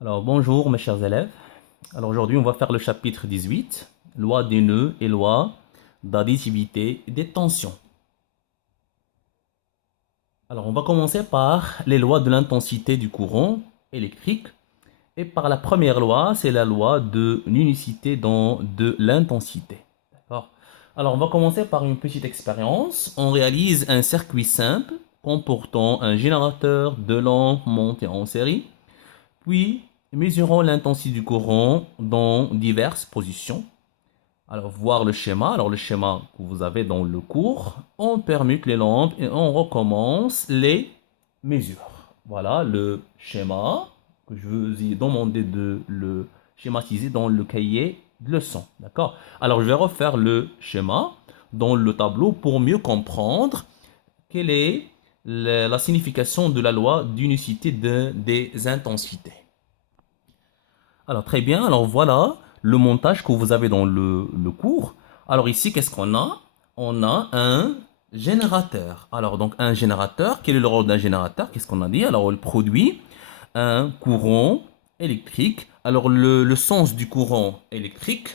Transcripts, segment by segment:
Alors bonjour mes chers élèves. Alors aujourd'hui on va faire le chapitre 18, loi des nœuds et loi d'additivité des tensions. Alors on va commencer par les lois de l'intensité du courant électrique. Et par la première loi, c'est la loi de l'unicité de l'intensité. D'accord? Alors on va commencer par une petite expérience. On réalise un circuit simple comportant un générateur de lampes montées en série. Puis, mesurons l'intensité du courant dans diverses positions. Alors, voir le schéma. Alors, le schéma que vous avez dans le cours, on permute les lampes et on recommence les mesures. Voilà le schéma que je vous ai demandé de le schématiser dans le cahier de leçon. D'accord? Alors, je vais refaire le schéma dans le tableau pour mieux comprendre quelle est la signification de la loi d'unicité des intensités. Alors très bien, alors voilà le montage que vous avez dans le cours. Alors ici, qu'est-ce qu'on a? On a un générateur. Alors donc un générateur, quel est le rôle d'un générateur? Qu'est-ce qu'on a dit? Alors il produit un courant électrique. Alors le sens du courant électrique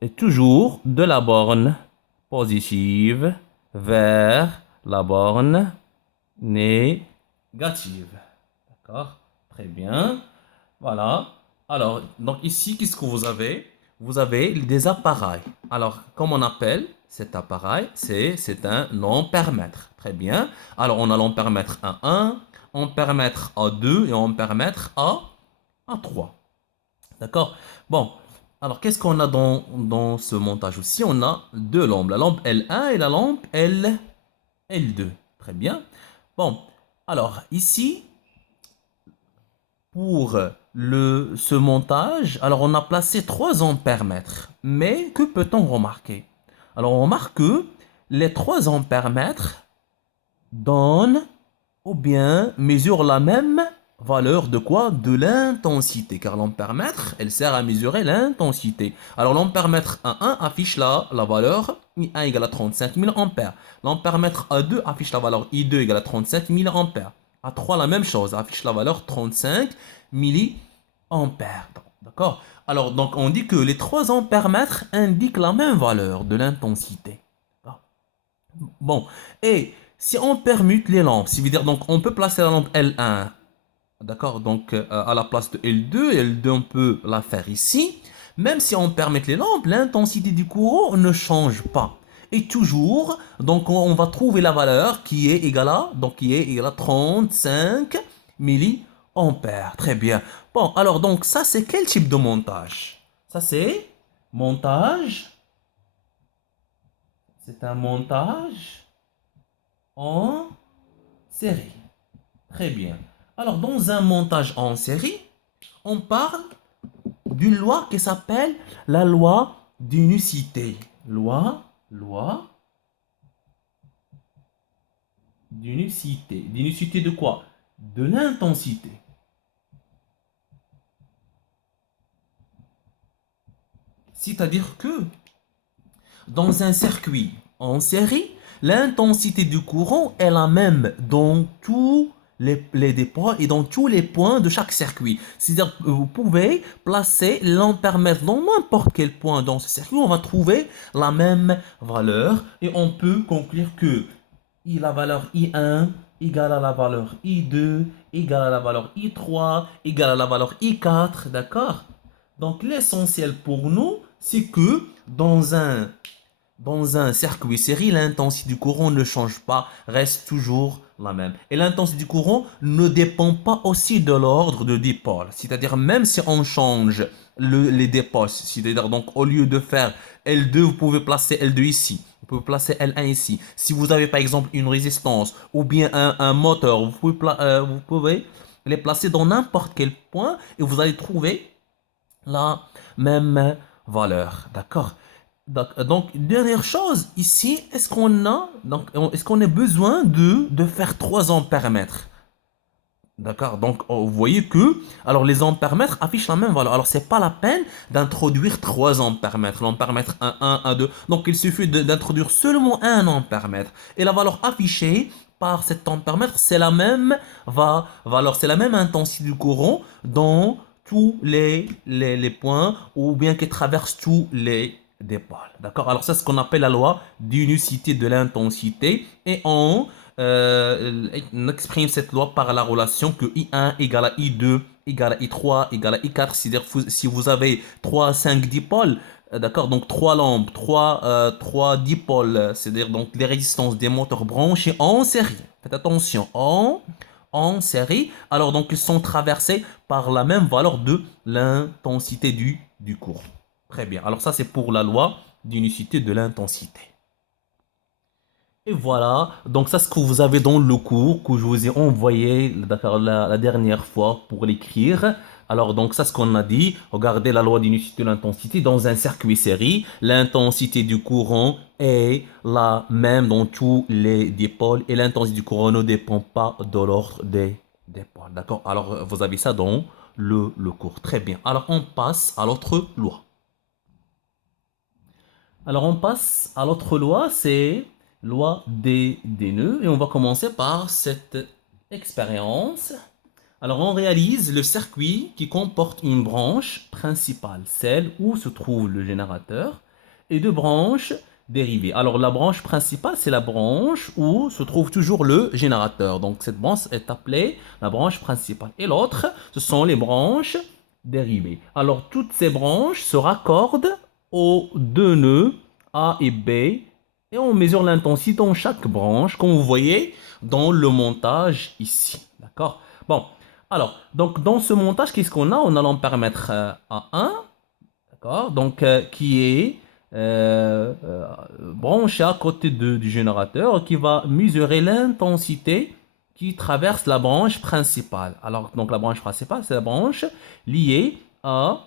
est toujours de la borne positive vers la borne négative. D'accord? Très bien. Voilà. Alors, donc ici, qu'est-ce que vous avez? Vous avez des appareils. Alors, comme on appelle cet appareil, c'est un ampèremètre. Très bien. Alors, on a l'ampèremètre A1, ampèremètre A2 et ampèremètre A 3. D'accord? Bon. Alors, qu'est-ce qu'on a dans ce montage aussi? On a deux lampes, la lampe L1 et la lampe L2. Très bien. Bon. Alors, ici, pour ce montage, alors on a placé 3 ampères-mètres. Mais que peut-on remarquer? Alors on remarque que les 3 ampères-mètres donnent ou bien mesurent la même valeur de quoi? De l'intensité. Car l'ampère-mètre, elle sert à mesurer l'intensité. Alors l'ampère-mètre A1 affiche la valeur I1 égale à 35 000 ampères. L'ampère-mètre A2 affiche la valeur I2 égale à 37 000 ampères. A3 la même chose, affiche la valeur 35 milliampères. D'accord? Alors donc on dit que les 3 ampères-mètres indiquent la même valeur de l'intensité. Bon, et si on permute les lampes, ça veut dire donc on peut placer la lampe L1, d'accord, donc à la place de L2, L2 on peut la faire ici. Même si on permet les lampes, l'intensité du courant ne change pas. Et toujours, donc on va trouver la valeur qui est égale à, donc qui est égale à 35 milliampères. Très bien. Bon, alors donc ça c'est quel type de montage? Ça c'est montage, c'est un montage en série. Très bien. Alors, dans un montage en série, on parle d'une loi qui s'appelle la loi d'unicité. Loi d'unicité. D'unicité de quoi? De l'intensité. C'est-à-dire que dans un circuit en série, l'intensité du courant est la même dans tous les dépôts et dans tous les points de chaque circuit. C'est-à-dire que vous pouvez placer l'ampèremètre dans n'importe quel point dans ce circuit, on va trouver la même valeur et on peut conclure que la valeur I1 égale à la valeur I2 égale à la valeur I3 égale à la valeur I4, d'accord? Donc l'essentiel pour nous, c'est que dans un circuit série, l'intensité du courant ne change pas, reste toujours la même. Et l'intensité du courant ne dépend pas aussi de l'ordre de dipôle. C'est-à-dire, même si on change les dipôles, c'est-à-dire donc au lieu de faire L2, vous pouvez placer L2 ici. Vous pouvez placer L1 ici. Si vous avez par exemple une résistance ou bien un moteur, vous pouvez les placer dans n'importe quel point et vous allez trouver la même valeur. D'accord? Donc, dernière chose, ici, est-ce qu'on a besoin de faire 3 ampères-mètres? D'accord? Donc, vous voyez que, alors les ampères-mètres affichent la même valeur. Alors, c'est pas la peine d'introduire 3 ampères-mètres. L'ampère-mètre 1, 1, 1, 2. Donc, il suffit d'introduire seulement un ampère-mètre. Et la valeur affichée par cet ampèremètre, c'est la même, alors c'est la même intensité du courant dans tous les points ou bien qui traverse tous les dipoles. D'accord? Alors, c'est ce qu'on appelle la loi d'unicité de l'intensité et on exprime cette loi par la relation que I1 égale à I2 égale à I3 égale à I4. C'est-à-dire si vous avez 3, 5 dipôles, d'accord, donc 3 lampes, 3 dipôles, c'est-à-dire donc les résistances des moteurs branchés en série. Faites attention, en série, alors donc ils sont traversés par la même valeur de l'intensité du courant. Très bien, alors ça c'est pour la loi d'unicité de l'intensité. Et voilà, donc ça c'est ce que vous avez dans le cours que je vous ai envoyé la dernière fois pour l'écrire. Alors donc ça c'est ce qu'on a dit, regardez la loi d'unicité de l'intensité dans un circuit série, l'intensité du courant est la même dans tous les dipôles et l'intensité du courant ne dépend pas de l'ordre des dipôles. D'accord? Alors vous avez ça dans le cours. Très bien. Alors on passe à l'autre loi. Alors on passe à l'autre loi, c'est loi des nœuds. Et on va commencer par cette expérience. Alors on réalise le circuit qui comporte une branche principale, celle où se trouve le générateur, et deux branches dérivées. Alors la branche principale, c'est la branche où se trouve toujours le générateur. Donc cette branche est appelée la branche principale. Et l'autre, ce sont les branches dérivées. Alors toutes ces branches se raccordent aux deux nœuds A et B et on mesure l'intensité dans chaque branche, comme vous voyez dans le montage ici. D'accord? Bon, alors, donc dans ce montage, qu'est-ce qu'on a? On a l'ampèremètre A1, d'accord? Donc, qui est branché à côté du générateur, qui va mesurer l'intensité qui traverse la branche principale. Alors, donc la branche principale, c'est la branche liée à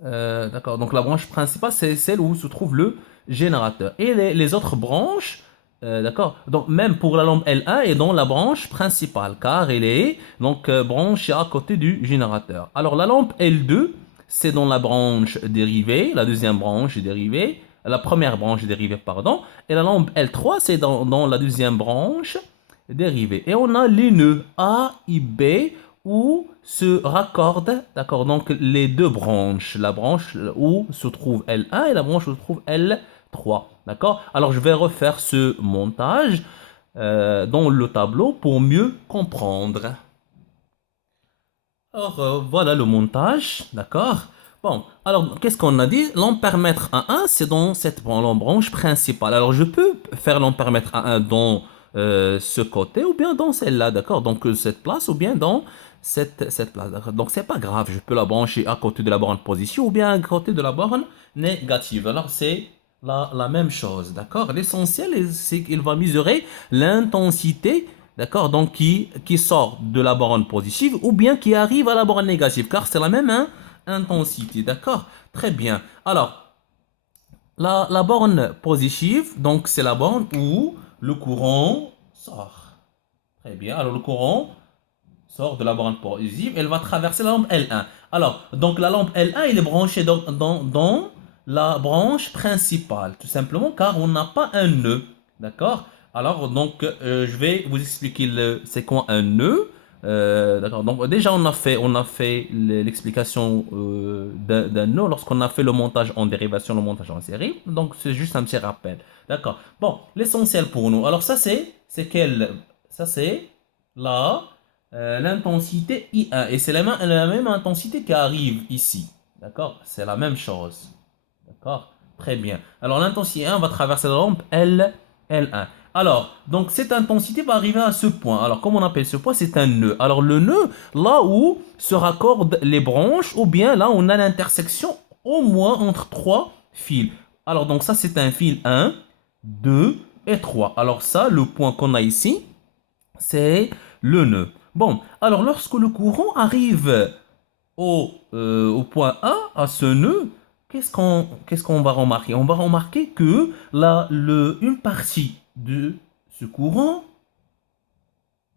d'accord, donc la branche principale, c'est celle où se trouve le générateur. Et les autres branches, d'accord, donc même pour la lampe L1 est dans la branche principale, car elle est donc branchée à côté du générateur. Alors la lampe L2, c'est dans la branche dérivée, la deuxième branche dérivée, la première branche dérivée, pardon, et la lampe L3, c'est dans la deuxième branche dérivée. Et on a les nœuds A et B où se raccordent, d'accord, donc les deux branches, la branche où se trouve L1 et la branche où se trouve L3, d'accord. Alors je vais refaire ce montage dans le tableau pour mieux comprendre. Alors voilà le montage, d'accord. Bon, alors qu'est-ce qu'on a dit? L'ampèremètre A1, c'est dans cette branche principale. Alors je peux faire l'ampèremètre A1 dans ce côté ou bien dans celle-là, d'accord? Donc cette place ou bien dans cette place. Donc c'est pas grave, je peux la brancher à côté de la borne positive ou bien à côté de la borne négative. Alors c'est la même chose, d'accord? L'essentiel, c'est qu'il va mesurer l'intensité, d'accord, donc qui sort de la borne positive ou bien qui arrive à la borne négative, car c'est la même intensité, d'accord? Très bien. Alors, la borne positive, donc c'est la borne où le courant sort. Très bien. Alors, le courant sort de la borne positive, elle va traverser la lampe L1. Alors, donc la lampe L1, elle est branchée dans la branche principale, tout simplement car on n'a pas un nœud. D'accord? Alors, donc, je vais vous expliquer c'est quoi un nœud. D'accord. Donc, déjà, on a fait l'explication d'un nœud lorsqu'on a fait le montage en dérivation, le montage en série. Donc, c'est juste un petit rappel. D'accord. Bon, l'essentiel pour nous. Alors, ça, c'est la l'intensité I1. Et c'est la même intensité qui arrive ici. D'accord? C'est la même chose. D'accord? Très bien. Alors l'intensité 1 va traverser la lampe L1. Alors, donc cette intensité va arriver à ce point. Alors, comment on appelle ce point? C'est un nœud. Alors, le nœud, là où se raccordent les branches, ou bien là, on a l'intersection au moins entre trois fils. Alors, donc ça, c'est un fil 1, 2 et 3. Alors ça, le point qu'on a ici, c'est le nœud. Bon, alors lorsque le courant arrive au point A, à ce nœud, qu'est-ce qu'on va remarquer? On va remarquer que une partie de ce courant,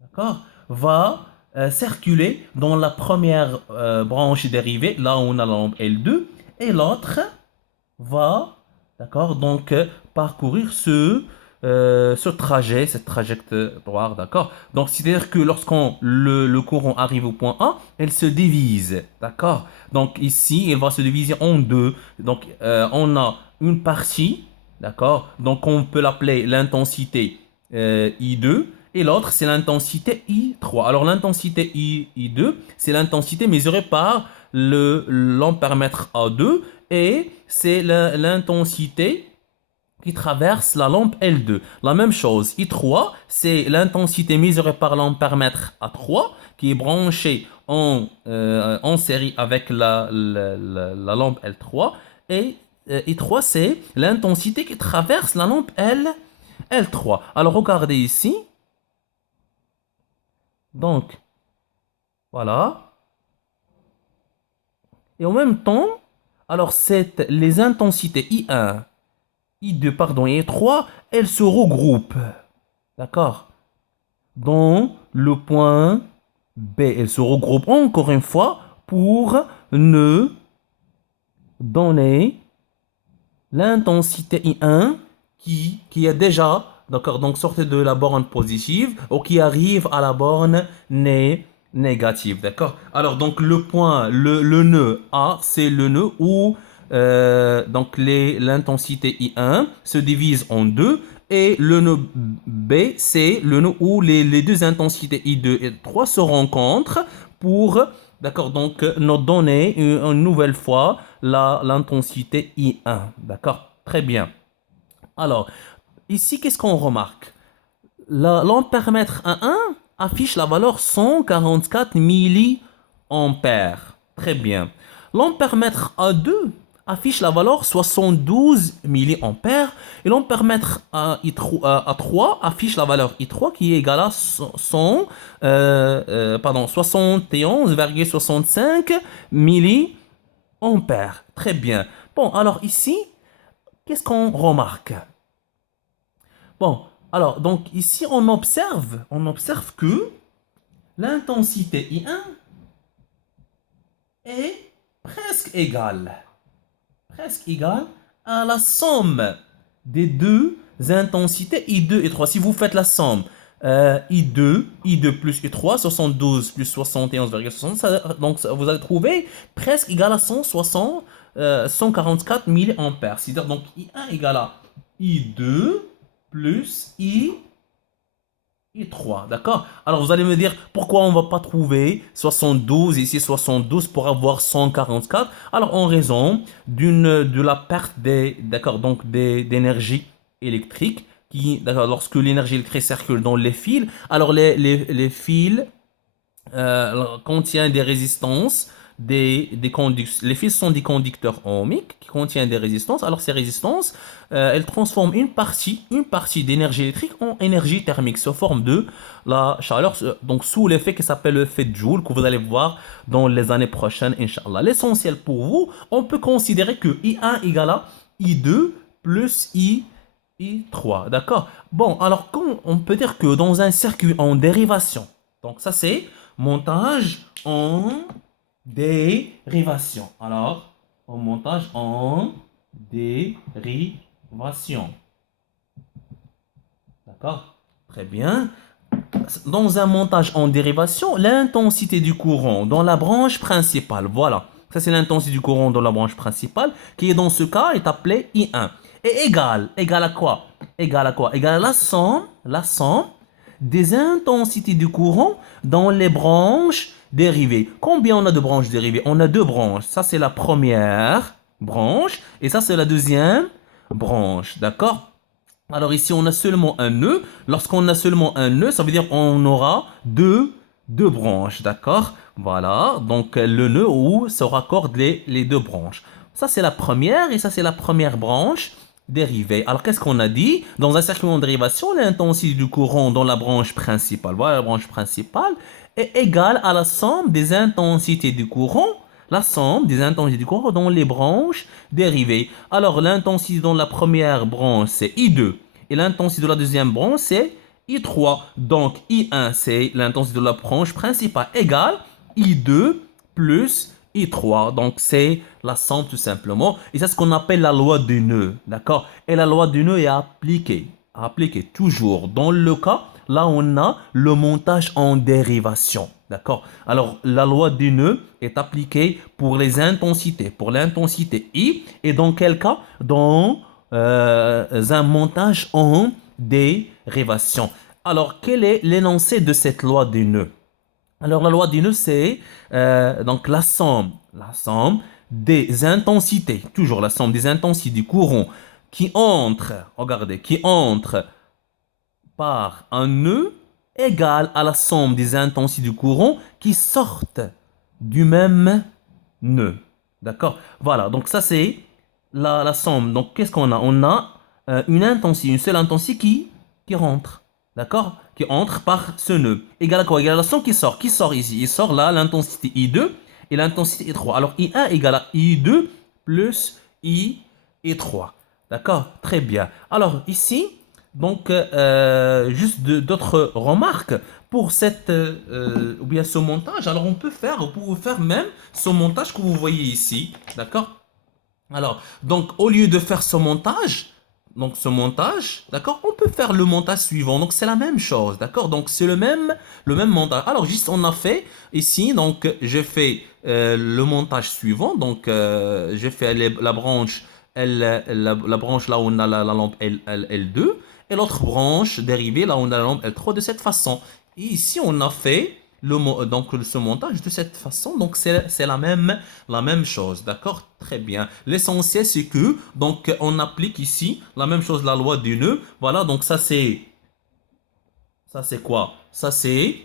d'accord, va circuler dans la première branche dérivée, là où on a la lampe L2, et l'autre va, d'accord, donc parcourir ce trajet, cette trajectoire, d'accord? Donc, c'est-à-dire que lorsqu'on le courant arrive au point A, elle se divise, d'accord? Donc, ici, elle va se diviser en deux. Donc, on a une partie, d'accord? Donc, on peut l'appeler l'intensité I2 et l'autre, c'est l'intensité I3. Alors, l'intensité I2, c'est l'intensité mesurée par l'ampèremètre A2 et c'est l'intensité qui traverse la lampe L2. La même chose, I3, c'est l'intensité mesurée par l'ampèremètre A3 qui est branchée en série avec la lampe L3. Et I3, c'est l'intensité qui traverse la lampe L3. Alors regardez ici. Donc, voilà. Et en même temps, alors les intensités I1, I2, pardon, et I3, elles se regroupent. D'accord? Dans le point B. Elles se regroupent encore une fois pour ne donner l'intensité I1 qui est déjà, d'accord, donc sortez de la borne positive ou qui arrive à la borne négative, d'accord? Alors, donc le point, le nœud A, c'est le nœud où donc l'intensité I1 se divise en deux et le nœud B, c'est le nœud où les deux intensités I2 et 3 se rencontrent pour, d'accord, donc nous donner une nouvelle fois l'intensité I1. D'accord? Très bien. Alors, ici, qu'est-ce qu'on remarque? L'ampèremètre A1 affiche la valeur 144 milliampères. Très bien. L'ampèremètre A2 affiche la valeur 72 milliampères et l'ampèremètre A3 affiche la valeur I3 qui est égale à 71,65 milliampères. Très bien. Bon, alors ici, qu'est-ce qu'on remarque? Bon, alors, donc ici, on observe que l'intensité I1 est presque égale à la somme des deux intensités I2 et 3. Si vous faites la somme, I2 plus I3, 72 plus 71,60, donc vous allez trouver presque égal à 144 milliampères. C'est-à-dire donc I1 égale à I2 plus I3, d'accord? Alors vous allez me dire pourquoi on ne va pas trouver 72 ici 72 pour avoir 144? Alors en raison de la perte d'accord, donc d'énergie électrique qui, d'accord, lorsque l'énergie électrique circule dans les fils, alors les fils contient des résistances, les fils sont des conducteurs ohmiques qui contiennent des résistances. Alors ces résistances, elles transforment une partie d'énergie électrique en énergie thermique sous forme de la chaleur, donc sous l'effet qui s'appelle l'effet de Joule, que vous allez voir dans les années prochaines, Inch'Allah. L'essentiel pour vous, on peut considérer que I1 égale à I2 plus I3, d'accord? Bon, alors on peut dire que dans un circuit en dérivation, donc ça c'est montage en dérivation. Alors, au montage en dérivation. D'accord? Très bien. Dans un montage en dérivation, l'intensité du courant dans la branche principale, voilà. Ça, c'est l'intensité du courant dans la branche principale, qui est dans ce cas est appelée I1. Et égale à quoi? Égale à quoi? Égale à la somme des intensités du courant dans les branches dérivées. Combien on a de branches dérivées? On a deux branches. Ça, c'est la première branche. Et ça, c'est la deuxième branche. D'accord? Alors ici, on a seulement un nœud. Lorsqu'on a seulement un nœud, ça veut dire qu'on aura deux branches. D'accord? Voilà. Donc, le nœud où se raccordent les deux branches. Ça, c'est la première et ça, c'est la première branche dérivée. Alors, qu'est-ce qu'on a dit? Dans un circuit en dérivation, l'intensité du courant dans la branche principale, voilà la branche principale, est égale à la somme des intensités du courant, la somme des intensités du courant dans les branches dérivées. Alors, l'intensité dans la première branche, c'est I2. Et l'intensité de la deuxième branche, c'est I3. Donc, I1, c'est l'intensité de la branche principale égale I2 plus I3. Donc, c'est la somme tout simplement. Et c'est ce qu'on appelle la loi du nœud. D'accord? Et la loi du nœud est appliquée. à appliquer toujours dans le cas, là on a le montage en dérivation. D'accord? Alors, la loi du nœud est appliquée pour les intensités, pour l'intensité I, et dans quel cas? Dans un montage en dérivation. Alors, quel est l'énoncé de cette loi du nœud? Alors, la loi du nœud, c'est donc la somme des intensités, toujours la somme des intensités du courant qui entre, regardez, qui entre par un nœud égale à la somme des intensités du courant qui sortent du même nœud. D'accord? Voilà, donc ça c'est la somme. Donc qu'est-ce qu'on a? On a une intensité, une seule intensité qui rentre. D'accord? Qui entre par ce nœud. Égale à quoi? Égale à la somme qui sort. Qui sort ici? Il sort là l'intensité I2 et l'intensité I3. Alors I1 égale à I2 plus I3. D'accord? Très bien. Alors ici, donc juste d'autres remarques pour ou bien ce montage. Alors on peut faire, vous pouvez faire même ce montage que vous voyez ici. D'accord? Alors, donc au lieu de faire d'accord, on peut faire le montage suivant. Donc c'est la même chose, d'accord? Donc c'est le même montage. Alors juste on a fait ici, donc je fais le montage suivant. Donc je fais la branche la branche là où on a la lampe L2 et l'autre branche dérivée là où on a la lampe L3 de cette façon. Et ici on a fait donc ce montage de cette façon. Donc c'est la même chose, d'accord? Très bien. L'essentiel c'est que donc on applique ici la même chose, la loi du nœud. Voilà, donc ça c'est quoi? Ça c'est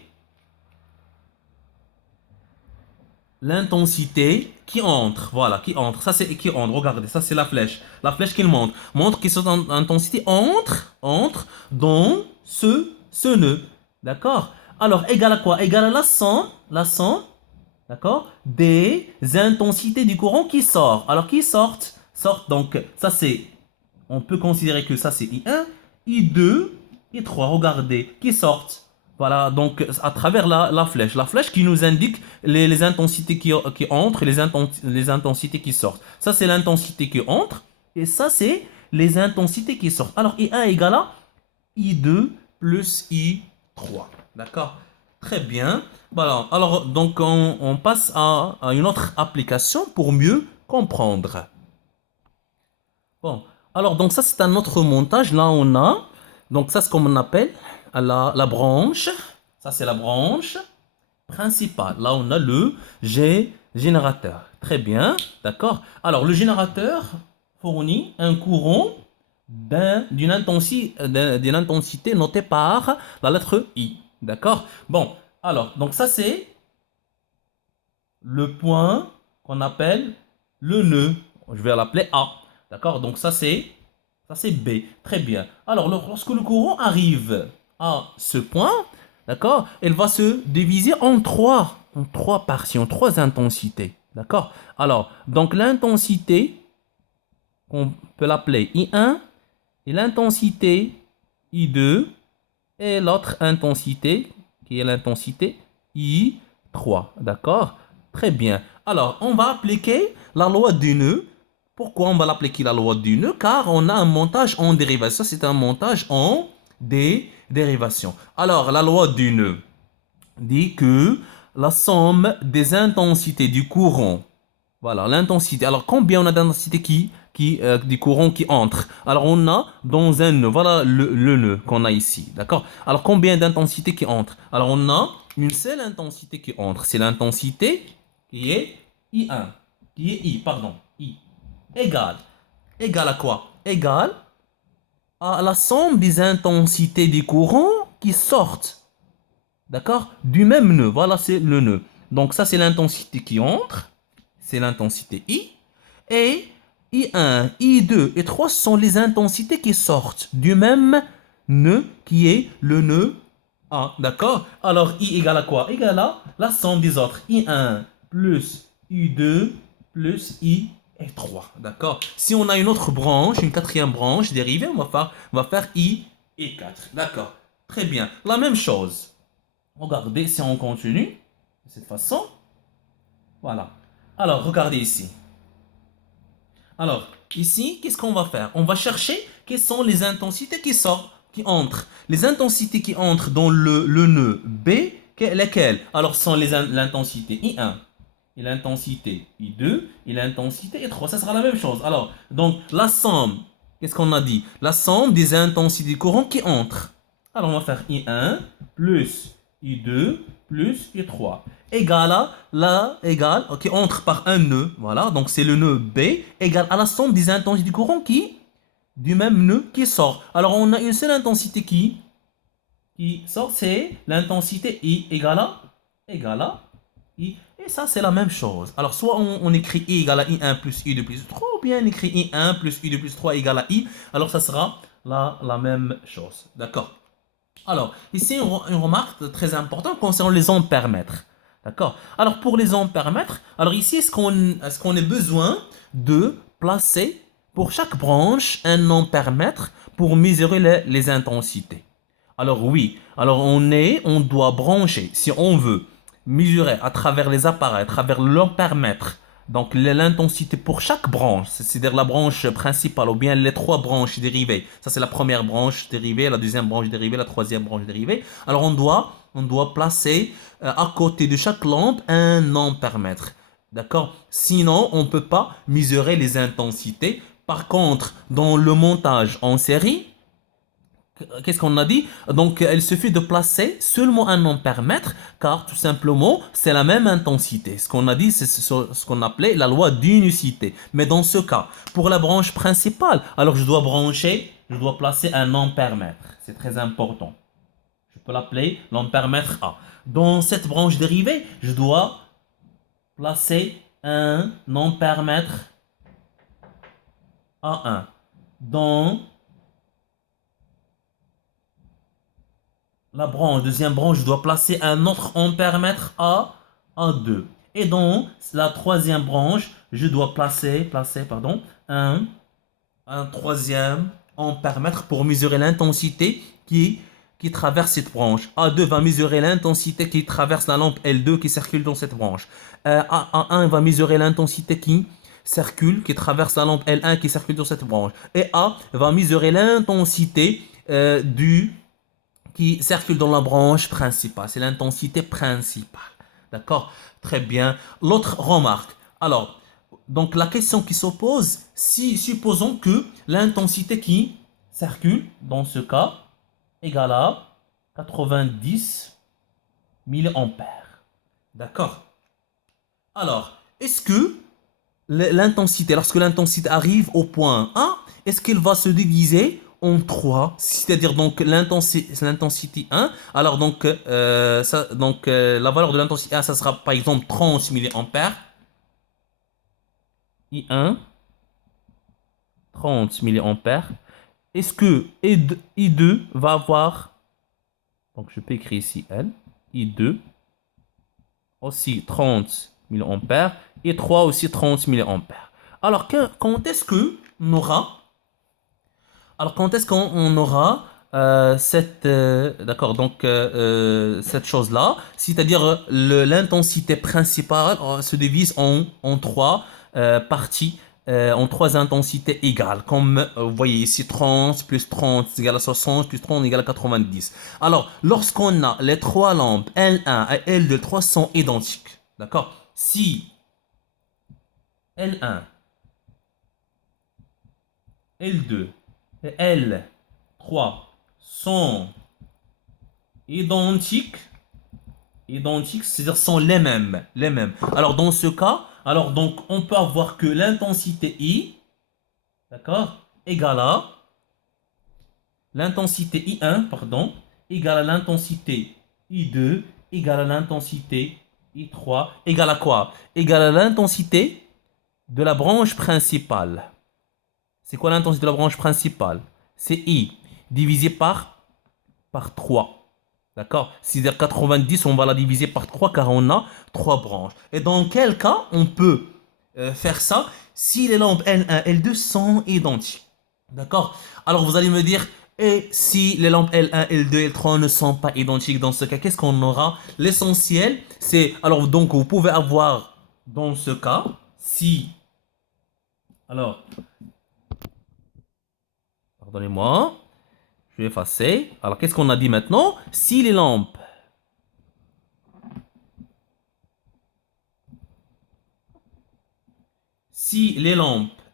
l'intensité qui entre. Voilà, qui entre. Ça c'est qui entre. Regardez, ça c'est la flèche. La flèche qui montre que cette intensité entre dans ce nœud. D'accord? Alors, égal à quoi? Égal à la somme, d'accord, des intensités du courant qui sort. Alors, qui sortent, donc, ça c'est, on peut considérer que ça c'est I1, I2, I3, regardez, qui sortent. Voilà, donc à travers la flèche qui nous indique les intensités qui entrent et les intensités qui sortent. Ça c'est l'intensité qui entre et ça c'est les intensités qui sortent. Alors I1 égale à I2 plus I3. D'accord? Très bien. Voilà. Alors, donc, on passe à une autre application pour mieux comprendre. Bon. Alors, donc, ça, c'est un autre montage. Là, on a. Donc, ça, c'est comme on appelle la branche. Ça, c'est la branche principale. Là, on a le générateur. Très bien. D'accord? Alors, le générateur fournit un courant d'une intensité notée par la lettre I. D'accord? Bon, alors, donc ça c'est le point qu'on appelle le nœud. Je vais l'appeler A. D'accord? Donc ça c'est B. Très bien. Alors, lorsque le courant arrive à ce point, d'accord, elle va se diviser en trois parties, en trois intensités. D'accord? Alors, donc l'intensité, on peut l'appeler I1, et l'intensité I2 et l'autre intensité qui est l'intensité I3. D'accord? Très bien. Alors, on va appliquer la loi du nœud. Pourquoi on va l'appliquer la loi du nœud? Car on a un montage en dérivation. C'est un montage en dérivation. Alors, la loi du nœud dit que la somme des intensités du courant, voilà, l'intensité. Alors, combien on a d'intensité du courant qui entre? Alors, on a dans un nœud. Voilà le nœud qu'on a ici. D'accord? Alors, combien d'intensité qui entre? Alors, on a une seule intensité qui entre. C'est l'intensité qui est I1. Qui est I, pardon. I. Égale. Égale à quoi? Égale à la somme des intensités du courant qui sortent. D'accord? Du même nœud. Voilà, c'est le nœud. Donc, ça, c'est l'intensité qui entre. C'est l'intensité I. Et I1, I2 et 3 sont les intensités qui sortent du même nœud qui est le nœud A. D'accord? Alors I égale à quoi? Égale à la somme des autres. I1 plus I2 plus I3. D'accord? Si on a une autre branche, une quatrième branche dérivée, on va faire I et 4. D'accord? Très bien. La même chose. Regardez si on continue de cette façon. Voilà. Alors, regardez ici. Alors, ici, qu'est-ce qu'on va faire? On va chercher quelles sont les intensités qui sortent. Les intensités qui entrent dans le nœud B, lesquelles? Alors, sont l'intensité I1, et l'intensité I2, et l'intensité I3. Ça sera la même chose. Alors, donc, la somme, qu'est-ce qu'on a dit? La somme des intensités du courant qui entrent. Alors, on va faire I1 plus I2 plus I3 égale à qui entre par un nœud. Voilà, donc c'est le nœud B égale à la somme des intensités du courant du même nœud qui sort. Alors, on a une seule intensité qui sort, c'est l'intensité I égale à I. Et ça, c'est la même chose. Alors, soit on écrit I égale à I1 plus I2 plus 3, ou bien on écrit I1 plus I2 plus 3 égale à I. Alors, ça sera la même chose. D'accord? Alors, ici, une remarque très importante concernant les ampères-mètres. D'accord? Alors, pour les ampères-mètres, alors ici, est-ce qu'on a besoin de placer pour chaque branche un ampère-mètre pour mesurer les intensités? Alors oui, alors on doit brancher, si on veut mesurer à travers les appareils, à travers l'ampère-mètre, donc l'intensité pour chaque branche, c'est-à-dire la branche principale ou bien les trois branches dérivées. Ça c'est la première branche dérivée, la deuxième branche dérivée, la troisième branche dérivée. Alors on doit placer à côté de chaque lampe un ampère-mètre. D'accord? Sinon, on ne peut pas mesurer les intensités. Par contre, dans le montage en série, qu'est-ce qu'on a dit? Donc, il suffit de placer seulement un ampère-mètre, car tout simplement, c'est la même intensité. Ce qu'on a dit, c'est ce qu'on appelait la loi d'unicité. Mais dans ce cas, pour la branche principale, alors je dois placer un ampère-mètre. C'est très important. Je peux l'appeler l'ampère-mètre A. Dans cette branche dérivée, je dois placer un ampère-mètre A1. Dans la deuxième branche, je dois placer un autre ampère-mètre A2. Et dans la troisième branche, je dois placer un, un troisième ampère-mètre pour mesurer l'intensité qui traverse cette branche. A2 va mesurer l'intensité qui traverse la lampe L2 qui circule dans cette branche. A1 va mesurer l'intensité qui traverse la lampe L1 qui circule dans cette branche. Et A va mesurer l'intensité qui circule dans la branche principale. C'est l'intensité principale. D'accord? Très bien. L'autre remarque. Alors, donc la question qui s'oppose, si supposons que l'intensité qui circule, dans ce cas, égale à 90 milliampères. D'accord? Alors, est-ce que l'intensité, lorsque l'intensité arrive au point A, est-ce qu'elle va se diviser en 3, c'est-à-dire donc l'intensité 1, alors donc, la valeur de l'intensité 1, ça sera par exemple 30 milliampères, I1, 30 milliampères, est-ce que I2 va avoir, donc je peux écrire ici L, I2, aussi 30 milliampères, et 3 aussi 30 milliampères. Alors, quand est-ce que on aura quand est-ce qu'on aura cette chose-là, c'est-à-dire l'intensité principale se divise en trois parties, en trois intensités égales. Comme vous voyez ici, 30 plus 30 égale à 60, plus 30 égale à 90. Alors, lorsqu'on a les trois lampes L1 et L2, 3 sont identiques, d'accord? Si L1, L2 et L3 sont identiques, c'est-à-dire sont les mêmes. Alors dans ce cas, alors donc on peut avoir que l'intensité I, d'accord, égale à l'intensité I1, pardon, égale à l'intensité I2, égale à l'intensité I3, égale à quoi? Égale à l'intensité de la branche principale. C'est quoi l'intensité de la branche principale? C'est I divisé par 3. D'accord? C'est-à-dire 90, on va la diviser par 3 car on a 3 branches. Et dans quel cas on peut faire ça si les lampes L1 et L2 sont identiques? D'accord? Alors vous allez me dire, et si les lampes L1, L2, L3 ne sont pas identiques dans ce cas, qu'est-ce qu'on aura? L'essentiel, c'est... Alors donc vous pouvez avoir dans ce cas, si... Alors, pardonnez-moi. Je vais effacer. Alors, qu'est-ce qu'on a dit maintenant? Si les lampes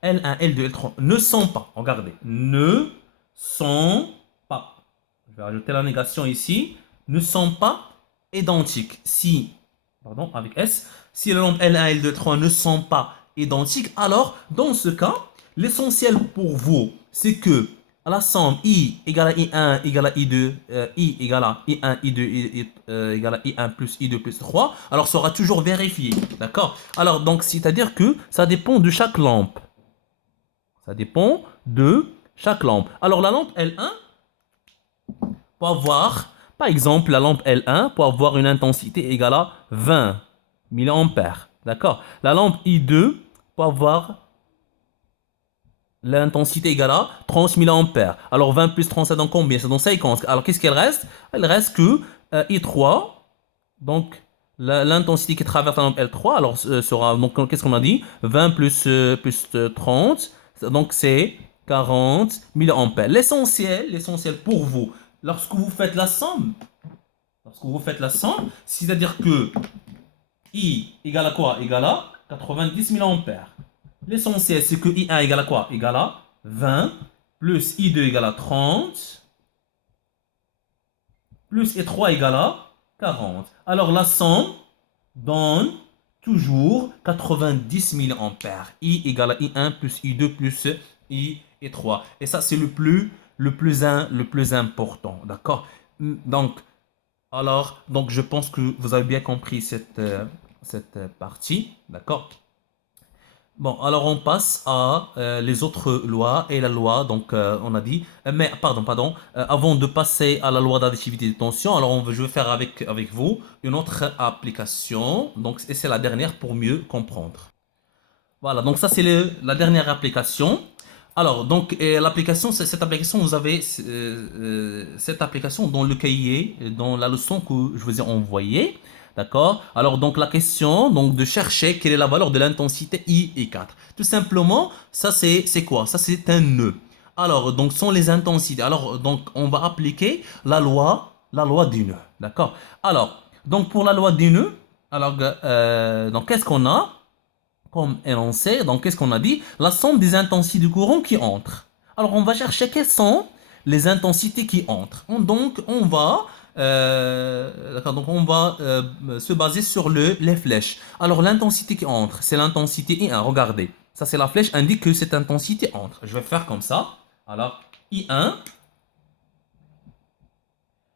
L1, L2, L3 ne sont pas, regardez, ne sont pas, je vais rajouter la négation ici, ne sont pas identiques. Si, pardon, avec S, si les lampes L1, L2, L3 ne sont pas identiques, alors dans ce cas, l'essentiel pour vous, c'est que à la somme I égale à I1 égale à I2, I égale à I1, I2 égale à I1 plus I2 plus 3, alors sera toujours vérifié. D'accord? Alors, donc, c'est-à-dire que ça dépend de chaque lampe. Ça dépend de chaque lampe. Alors, la lampe L1 peut avoir, par exemple, la lampe L1 peut avoir une intensité égale à 20 mA. D'accord? La lampe I2 peut avoir l'intensité égale à 30 mA. Alors 20 plus 30, ça donne combien? Ça donne 50. Alors qu'est-ce qu'elle reste? Elle reste que I3. Donc l'intensité qui traverse la lampe L3 alors, sera, donc qu'est-ce qu'on a dit? 20 plus 30. Donc c'est 40 mA. L'essentiel pour vous, lorsque vous faites la somme, c'est-à-dire que I égale à quoi? Égale à 90 mA. L'essentiel, c'est que I1 égale à quoi? Égale à 20, plus I2 égale à 30, plus I3 égale à 40. Alors la somme donne toujours 90 mA. I égale à I1 plus I2 plus I3. Et ça, c'est le plus important. D'accord? Donc, donc, je pense que vous avez bien compris cette partie. D'accord? Bon, alors on passe à les autres lois et la loi, donc on a dit, mais pardon, avant de passer à la loi d'additivité de tension, alors je vais faire avec vous une autre application, donc, et c'est la dernière pour mieux comprendre. Voilà, donc ça c'est la dernière application. Alors, donc l'application, cette application, vous avez cette application dans le cahier, dans la leçon que je vous ai envoyée. D'accord? Alors, donc la question, donc de chercher quelle est la valeur de l'intensité I4. Tout simplement, ça c'est quoi? Ça c'est un nœud. Alors, donc sont les intensités. Alors, donc on va appliquer la loi du nœud. D'accord? Alors, donc pour la loi du nœud, alors, donc qu'est-ce qu'on a? Comme énoncé, donc qu'est-ce qu'on a dit? La somme des intensités du courant qui entrent. Alors on va chercher quelles sont les intensités qui entrent. Donc donc on va se baser sur les flèches. Alors l'intensité qui entre, c'est l'intensité I1. Regardez, ça c'est la flèche indique que cette intensité entre. Je vais faire comme ça. Alors I1,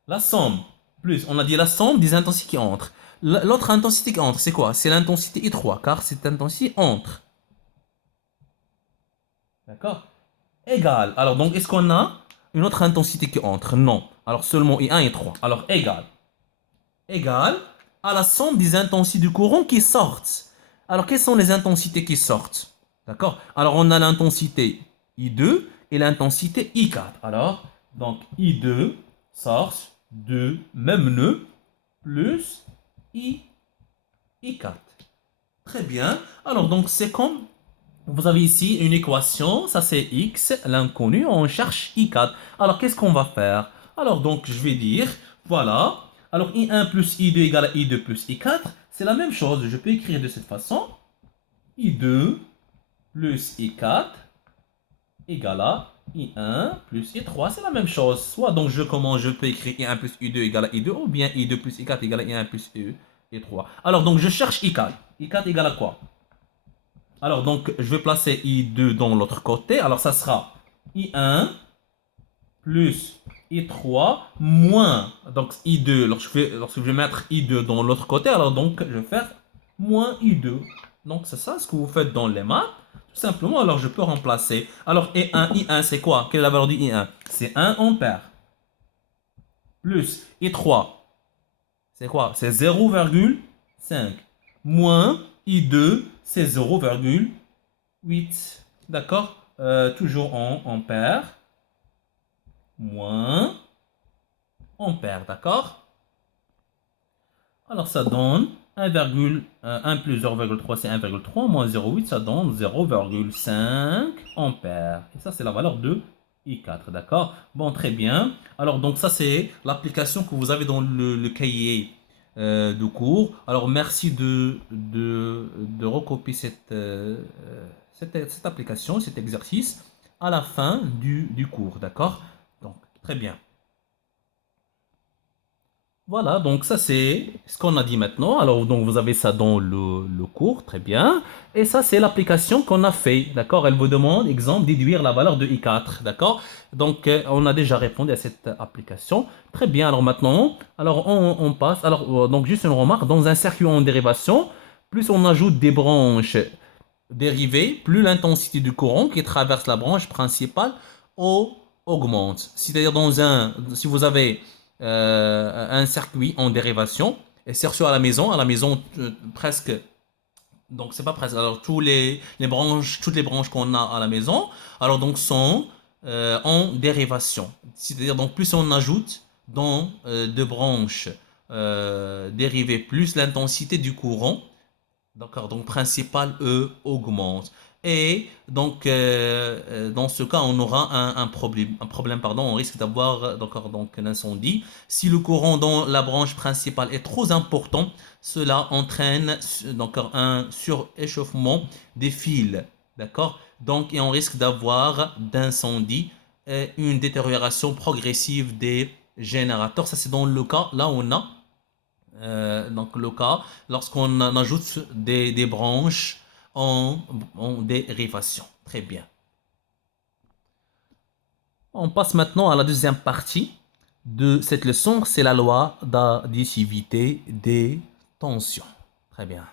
la somme, plus, on a dit la somme des intensités qui entrent. L'autre intensité qui entre, c'est quoi? C'est l'intensité I3, car cette intensité entre. D'accord? Égal. Alors, donc, est-ce qu'on a une autre intensité qui entre? Non. Alors, seulement I1 et 3. Alors, égal. Égal à la somme des intensités du courant qui sortent. Alors, quelles sont les intensités qui sortent? D'accord? Alors, on a l'intensité I2 et l'intensité I4. Alors, donc, I2 sort de même nœud plus I4. Très bien. Alors, donc, c'est comme vous avez ici une équation, ça c'est x, l'inconnu, on cherche i4. Alors qu'est-ce qu'on va faire? Alors donc je vais dire, voilà, alors i1 plus i2 égale à i2 plus i4, c'est la même chose, je peux écrire de cette façon, i2 plus i4 égale à i1 plus i3, c'est la même chose. Soit donc je peux écrire i1 plus i2 égale à i2, ou bien i2 plus i4 égale à i1 plus i3. Alors donc je cherche i4. i4 égale à quoi? Alors, donc, je vais placer I2 dans l'autre côté. Alors, ça sera I1 plus I3 moins, donc I2, lorsque je vais mettre I2 dans l'autre côté, alors donc, je vais faire moins I2. Donc, c'est ça ce que vous faites dans les maths. Tout simplement, alors je peux remplacer. Alors, I1, c'est quoi? Quelle est la valeur du I1? C'est 1 ampère. Plus I3, c'est quoi? C'est 0,5. Moins I2, c'est 0,8. D'accord? Toujours en ampères. Moins ampères. D'accord? Alors ça donne 1 plus 0,3, c'est 1,3. Moins 0,8, ça donne 0,5 ampères. Et ça, c'est la valeur de I4, d'accord? Bon, très bien. Alors, donc ça, c'est l'application que vous avez dans le cahier de cours. Alors, merci de recopier cette application, cet exercice à la fin du cours, d'accord? Donc, très bien. Voilà, donc ça c'est ce qu'on a dit maintenant. Alors donc vous avez ça dans le cours, très bien. Et ça c'est l'application qu'on a fait, d'accord? Elle vous demande, exemple, déduire la valeur de I4, d'accord? Donc on a déjà répondu à cette application. Très bien, alors maintenant, alors on passe. Alors donc juste une remarque, dans un circuit en dérivation, plus on ajoute des branches dérivées, plus l'intensité du courant qui traverse la branche principale augmente. C'est-à-dire si vous avez un circuit en dérivation, et surtout à la maison presque, donc c'est pas presque, alors toutes les branches qu'on a à la maison, alors donc sont en dérivation. C'est-à-dire donc plus on ajoute dans deux branches dérivées, plus l'intensité du courant, d'accord, donc principal, augmente. Et donc, dans ce cas, on aura un problème, pardon, on risque d'avoir, d'accord, donc un incendie. Si le courant dans la branche principale est trop important, cela entraîne donc un suréchauffement des fils, d'accord? Donc, et on risque d'avoir d'incendie et une détérioration progressive des générateurs. Ça, c'est dans le cas, là, on a donc le cas lorsqu'on ajoute des branches en dérivation. Très bien. On passe maintenant à la deuxième partie de cette leçon, c'est la loi d'additivité des tensions. Très bien.